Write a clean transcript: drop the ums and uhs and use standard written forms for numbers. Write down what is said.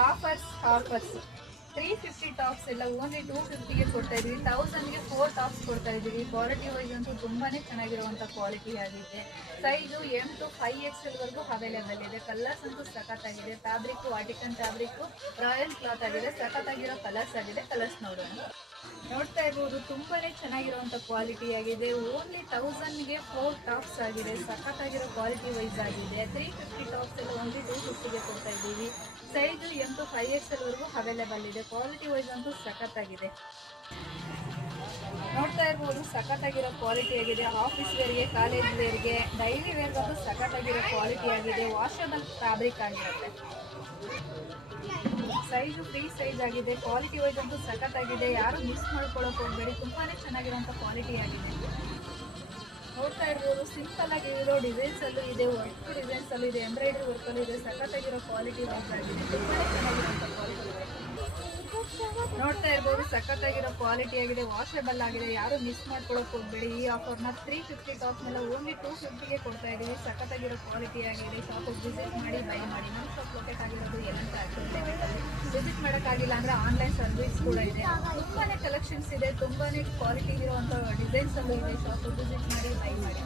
Offers 350 tops ಎಲ್ಲ only 250ಗೆ ಕೊಡ್ತಾ ಇದೀವಿ. 1000ಗೆ 4 ಟಾಪ್ಸ್ ಕೊಡ್ತಾ ಇದೀವಿ. ಕ್ವಾಲಿಟಿ ವೈಸ್ ಅಂತೂ ತುಂಬಾನೇ ಚೆನ್ನಾಗಿರುವಂಥ ಕ್ವಾಲಿಟಿ ಆಗಿದೆ. ಸೈಜು M to 5XL ವರೆಗೂ ಅವೈಲೇಬಲ್ ಇದೆ. ಕಲರ್ಸ್ ಅಂತೂ ಸಖತ್ತಾಗಿದೆ. ಫ್ಯಾಬ್ರಿಕ್ ವಾಟಿಕನ್ ಫ್ಯಾಬ್ರಿಕ್ ರಾಯಲ್ ಕ್ಲಾತ್ ಆಗಿದೆ. ಸಖತ್ತಾಗಿರೋ ಕಲರ್ಸ್ ಆಗಿದೆ. ಕಲರ್ಸ್ ನೋಡೋಣ. ನೋಡ್ತಾ ಇರ್ಬೋದು, ತುಂಬಾನೇ ಚೆನ್ನಾಗಿರುವಂಥ ಕ್ವಾಲಿಟಿ ಆಗಿದೆ. ಓನ್ಲಿ 1000ಗೆ 4 ಟಾಪ್ಸ್ ಆಗಿದೆ. ಸಖತ್ತಾಗಿರೋ ಕ್ವಾಲಿಟಿ ವೈಸ್ ಆಗಿದೆ. 350 ಟಾಪ್ಸ್ ಎಲ್ಲ ಓನ್ಲಿ 250ಗೆ ಕೊಡ್ತಾ ಇದ್ದೀವಿ. ಸೈಜು M to 5XL ವರೆಗೂ ಅವೈಲೇಬಲ್ ಇದೆ. ಕ್ವಾಲಿಟಿ ವೈಸ್ ಅಂತೂ ಸಖತ್ತಾಗಿದೆ. ನೋಡ್ತಾ ಇರ್ಬೋದು, ಸಖತ್ತಾಗಿರೋ ಕ್ವಾಲಿಟಿ ಆಗಿದೆ. ಆಫೀಸ್ ವೇರ್ಗೆ, ಕಾಲೇಜ್ ವೇರ್ಗೆ, ಡೈಲಿ ವೇರ್ಗಂತೂ ಸಖತ್ತಾಗಿರೋ ಕ್ವಾಲಿಟಿ ಆಗಿದೆ. ವಾಷಬಲ್ ಫ್ಯಾಬ್ರಿಕ್ ಆಗಿರುತ್ತೆ. ಸೈಜು ಫ್ರೀ ಸೈಜ್ ಆಗಿದೆ. ಕ್ವಾಲಿಟಿ ವೈಸ್ ಅಂತೂ ಸಖತ್ತಾಗಿದೆ. ಯಾರು ಮಿಸ್ ಮಾಡ್ಕೊಳ್ಳೋಕೆ ಹೋಗಬೇಡಿ. ತುಂಬಾನೇ ಚೆನ್ನಾಗಿರುವಂಥ ಕ್ವಾಲಿಟಿ ಆಗಿದೆ. ನೋಡ್ತಾ ಇರ್ಬೋದು, ಸಿಂಪಲ್ ಆಗಿ ಇರೋ ಡಿಸೈನ್ಸ್ ಅಲ್ಲೂ ಇದೆ, ವರ್ಕ್ ಡಿಸೈನ್ಸ್ ಅಲ್ಲೂ ಇದೆ, ಎಂಬ್ರಾಯ್ಡ್ರಿ ವರ್ಕ್ ಅಲ್ಲೂ ಇದೆ. ಸಖತ್ತಾಗಿರೋ ಕ್ವಾಲಿಟಿ ವೈಸ್ ಆಗಿದೆ. ತುಂಬಾನೇ ಚೆನ್ನಾಗಿರುವಂಥ ಕ್ವಾಲಿಟಿ ಇದೆ. ನೋಡ್ತಾ ಇರ್ಬೋದು, ಸಖತ್ತಾಗಿರೋ ಕ್ವಾಲಿಟಿ ಆಗಿದೆ. ವಾಷಬಲ್ ಆಗಿದೆ. ಯಾರು ಮಿಸ್ ಮಾಡ್ಕೊಳ್ಳೋಕೆ ಹೋಗಬೇಡಿ. ಈ ಆಫರ್ನ 350 ಟಾಪ್ಸ್ನೆಲ್ಲ ಓನ್ಲಿ 250ಗೆ ಕೊಡ್ತಾ ಇದ್ದೀವಿ. ಸಖತ್ತಾಗಿರೋ ಕ್ವಾಲಿಟಿ ಆಗಿದೆ. ಶಾಪಿಗೆ ವಿಸಿಟ್ ಮಾಡಿ ಬೈ ಮಾಡಿ. ನಮ್ಮ ಶಾಪ್ ಲೊಕೇಟ್ ಆಗಿರೋದು ಎಲ್ಲಂತ ವಿಸಿಟ್ ಮಾಡೋಕ್ಕಾಗಿಲ್ಲ ಅಂದರೆ ಆನ್ಲೈನ್ ಸರ್ವಿಸ್ ಕೂಡ ಇದೆ. ತುಂಬಾನೇ ಕಲೆಕ್ಷನ್ಸ್ ಇದೆ. ತುಂಬಾನೇ ಕ್ವಾಲಿಟಿ ಇರುವಂಥ ಡಿಸೈನ್ಸ್ ಅಲ್ಲೂ ಇದೆ. ಶಾಪಿಗೆ ವಿಸಿಟ್ ಮಾಡಿ ಬೈ ಮಾಡಿ.